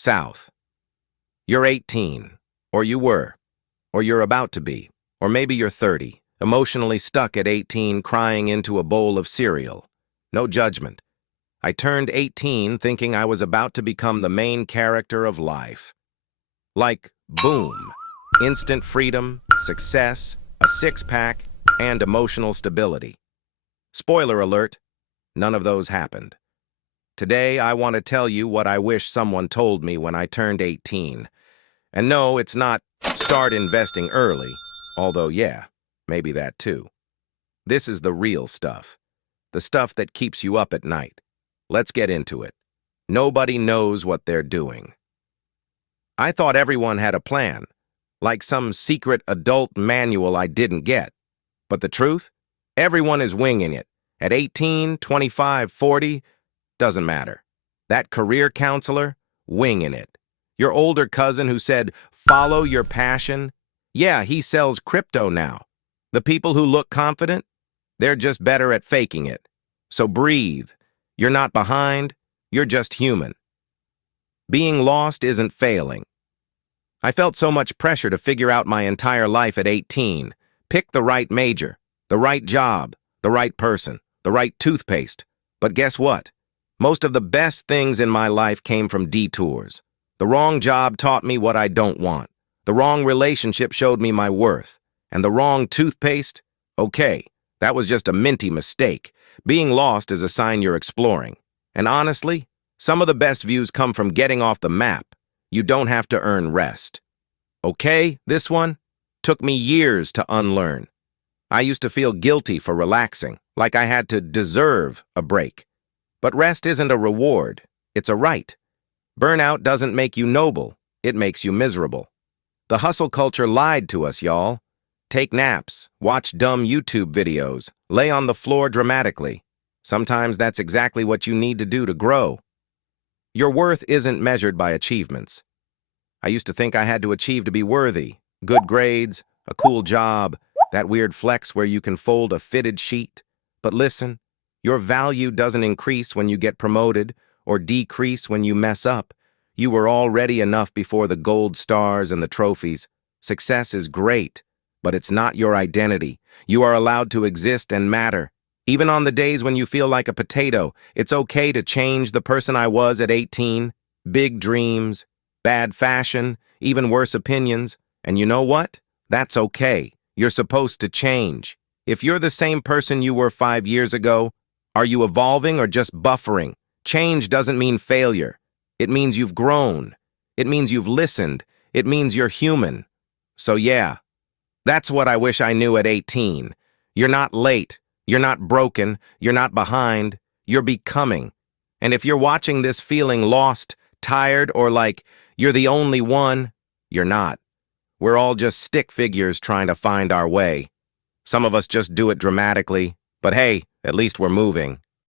south. You're 18, or you were, or you're about to be, or maybe you're 30, emotionally stuck at 18 crying into a bowl of cereal. No judgment. I turned 18 thinking I was about to become the main character of life. Like, boom, instant freedom, success, a six-pack, and emotional stability. Spoiler alert, none of those happened. Today, I want to tell you what I wish someone told me when I turned 18. And no, it's not start investing early, although yeah, maybe that too. This is the real stuff, the stuff that keeps you up at night. Let's get into it. Nobody knows what they're doing. I thought everyone had a plan, like some secret adult manual I didn't get. But the truth? Everyone is winging it. At 18, 25, 40, doesn't matter. That career counselor, winging it. Your older cousin who said, follow your passion, yeah, he sells crypto now. The people who look confident, they're just better at faking it. So breathe. You're not behind, you're just human. Being lost isn't failing. I felt so much pressure to figure out my entire life at 18. Pick the right major, the right job, the right person, the right toothpaste. But guess what? Most of the best things in my life came from detours. The wrong job taught me what I don't want. The wrong relationship showed me my worth. And the wrong toothpaste? Okay, that was just a minty mistake. Being lost is a sign you're exploring. And honestly, some of the best views come from getting off the map. You don't have to earn rest. Okay, this one took me years to unlearn. I used to feel guilty for relaxing, like I had to deserve a break. But rest isn't a reward, it's a right. Burnout doesn't make you noble, it makes you miserable. The hustle culture lied to us, y'all. Take naps, watch dumb YouTube videos, lay on the floor dramatically. Sometimes that's exactly what you need to do to grow. Your worth isn't measured by achievements. I used to think I had to achieve to be worthy. Good grades, a cool job, that weird flex where you can fold a fitted sheet. But listen, your value doesn't increase when you get promoted or decrease when you mess up. You were already enough before the gold stars and the trophies. Success is great, but it's not your identity. You are allowed to exist and matter. Even on the days when you feel like a potato, it's okay to change the person I was at 18. Big dreams, bad fashion, even worse opinions. And you know what? That's okay. You're supposed to change. If you're the same person you were 5 years ago, are you evolving or just buffering? Change doesn't mean failure. It means you've grown. It means you've listened. It means you're human. So yeah, that's what I wish I knew at 18. You're not late. You're not broken. You're not behind. You're becoming. And if you're watching this feeling lost, tired, or like you're the only one, you're not. We're all just stick figures trying to find our way. Some of us just do it dramatically, but hey, at least we're moving.